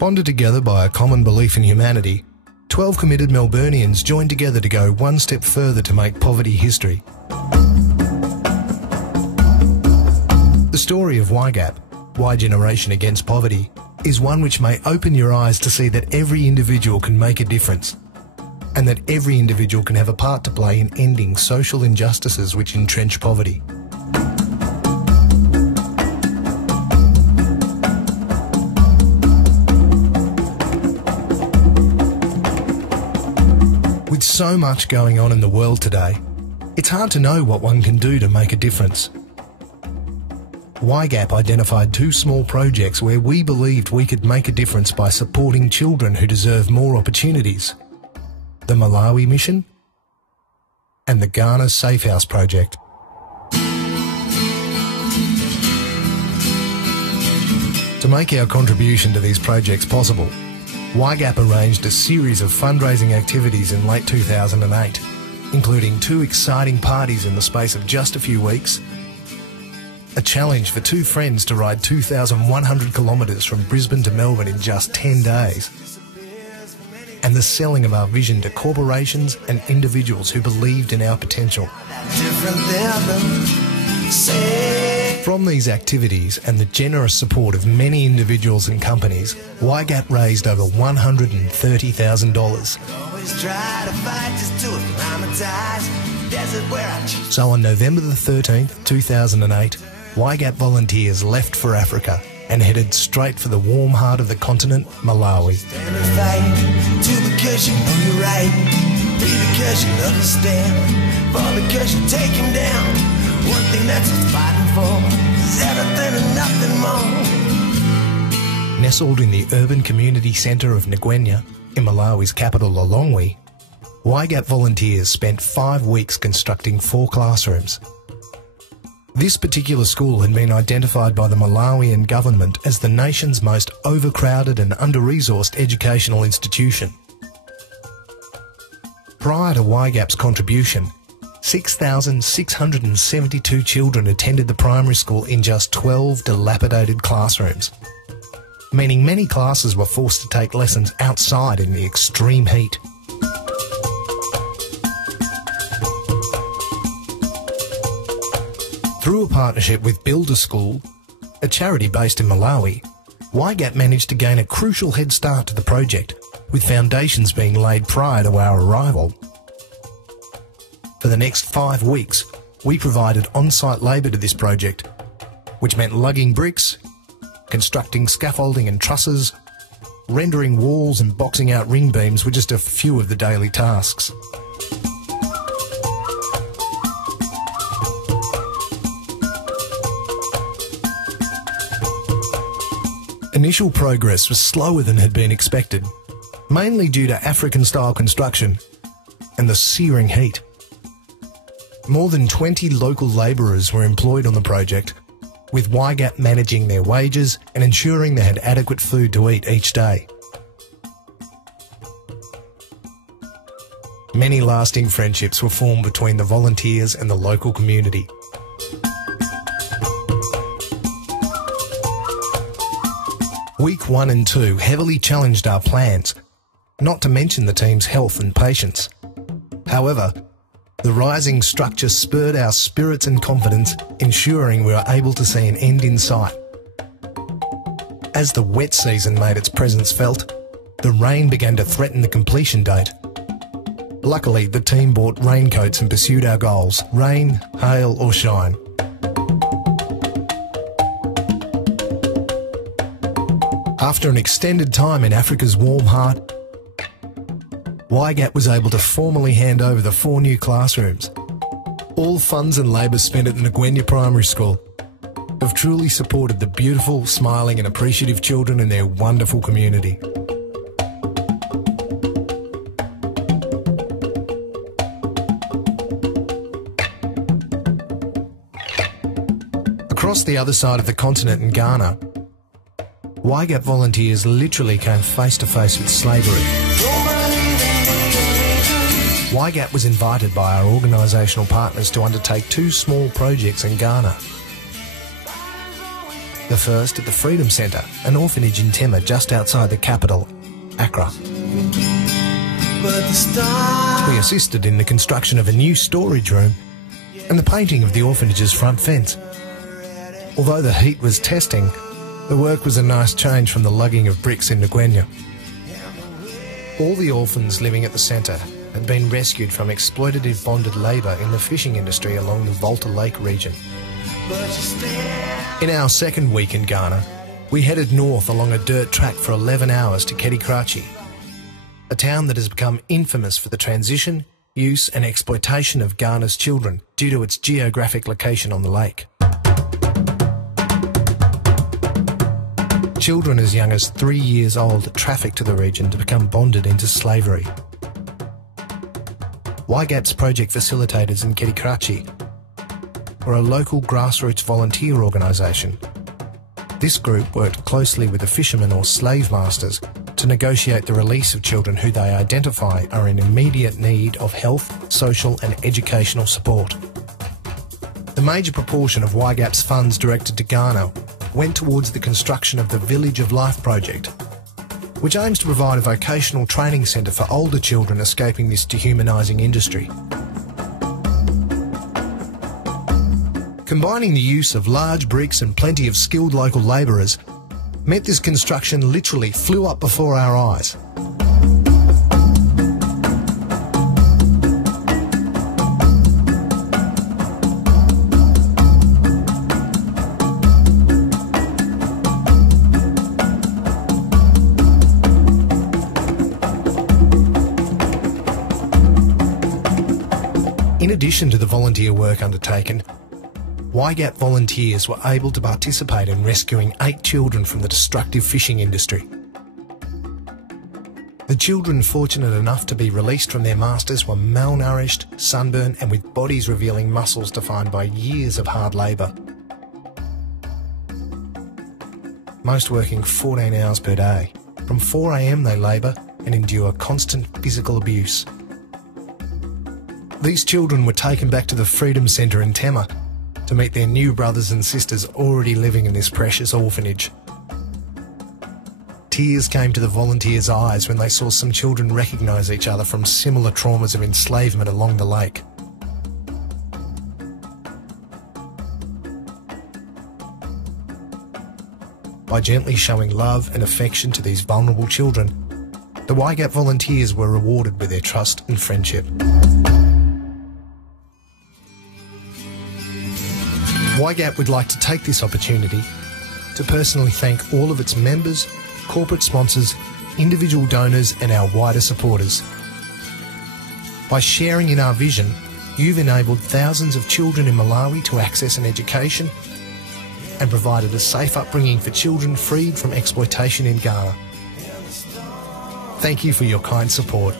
Bonded together by a common belief in humanity, 12 committed Melburnians joined together to go one step further to make poverty history. The story of YGAP, Y Generation Against Poverty, is one which may open your eyes to see that every individual can make a difference, and that every individual can have a part to play in ending social injustices which entrench poverty. With so much going on in the world today, it's hard to know what one can do to make a difference. YGAP identified 2 small projects where we believed we could make a difference by supporting children who deserve more opportunities: the Malawi Mission and the Ghana Safe House Project. To make our contribution to these projects possible, YGAP arranged a series of fundraising activities in late 2008, including 2 exciting parties in the space of just a few weeks, a challenge for 2 friends to ride 2,100 kilometres from Brisbane to Melbourne in just 10 days, and the selling of our vision to corporations and individuals who believed in our potential. From these activities and the generous support of many individuals and companies, YGAP raised over $130,000. So on November the 13th, 2008, YGAP volunteers left for Africa and headed straight for the warm heart of the continent, Malawi. Stand and fight, do because you know you're right, be because you understand, fall because you take him down. One thing that's worth fighting for is everything and nothing more. Nestled in the urban community centre of Ngwenya, in Malawi's capital Lilongwe, YGAP volunteers spent 5 weeks constructing 4 classrooms. This particular school had been identified by the Malawian government as the nation's most overcrowded and under-resourced educational institution. Prior to YGAP's contribution, 6,672 children attended the primary school in just 12 dilapidated classrooms, meaning many classes were forced to take lessons outside in the extreme heat. Through a partnership with Build a School, a charity based in Malawi, YGAP managed to gain a crucial head start to the project, with foundations being laid prior to our arrival. For the next 5 weeks, we provided on-site labour to this project, which meant lugging bricks, constructing scaffolding and trusses, rendering walls and boxing out ring beams were just a few of the daily tasks. Initial progress was slower than had been expected, mainly due to African-style construction and the searing heat. More than 20 local labourers were employed on the project, with YGAP managing their wages and ensuring they had adequate food to eat each day. Many lasting friendships were formed between the volunteers and the local community. Week 1 and 2 heavily challenged our plans, not to mention the team's health and patience. However, the rising structure spurred our spirits and confidence, ensuring we were able to see an end in sight. As the wet season made its presence felt, the rain began to threaten the completion date. Luckily, the team bought raincoats and pursued our goals, rain, hail or shine. After an extended time in Africa's warm heart, YGAP was able to formally hand over the 4 new classrooms. All funds and labour spent at the Ngwenya Primary School have truly supported the beautiful, smiling and appreciative children in their wonderful community. Across the other side of the continent in Ghana, YGAP volunteers literally came face to face with slavery. YGAP was invited by our organisational partners to undertake 2 small projects in Ghana. The first at the Freedom Centre, an orphanage in Tema just outside the capital, Accra. We assisted in the construction of a new storage room and the painting of the orphanage's front fence. Although the heat was testing, the work was a nice change from the lugging of bricks in Ngwenya. All the orphans living at the centre had been rescued from exploitative bonded labour in the fishing industry along the Volta Lake region. In our second week in Ghana, we headed north along a dirt track for 11 hours to Kedikrachi, a town that has become infamous for the transition, use and exploitation of Ghana's children due to its geographic location on the lake. Children as young as 3 years old trafficked to the region to become bonded into slavery. YGAP's project facilitators in Kedikrachi were a local grassroots volunteer organisation. This group worked closely with the fishermen or slave masters to negotiate the release of children who they identify are in immediate need of health, social and educational support. The major proportion of YGAP's funds directed to Ghana went towards the construction of the Village of Life project, which aims to provide a vocational training centre for older children escaping this dehumanising industry. Combining the use of large bricks and plenty of skilled local labourers meant this construction literally flew up before our eyes. In addition to the volunteer work undertaken, YGAP volunteers were able to participate in rescuing 8 children from the destructive fishing industry. The children fortunate enough to be released from their masters were malnourished, sunburned and with bodies revealing muscles defined by years of hard labour. Most working 14 hours per day. From 4 AM they labour and endure constant physical abuse. These children were taken back to the Freedom Centre in Tema to meet their new brothers and sisters already living in this precious orphanage. Tears came to the volunteers' eyes when they saw some children recognise each other from similar traumas of enslavement along the lake. By gently showing love and affection to these vulnerable children, the YGAP volunteers were rewarded with their trust and friendship. YGAP would like to take this opportunity to personally thank all of its members, corporate sponsors, individual donors and our wider supporters. By sharing in our vision, you've enabled thousands of children in Malawi to access an education and provided a safe upbringing for children freed from exploitation in Ghana. Thank you for your kind support.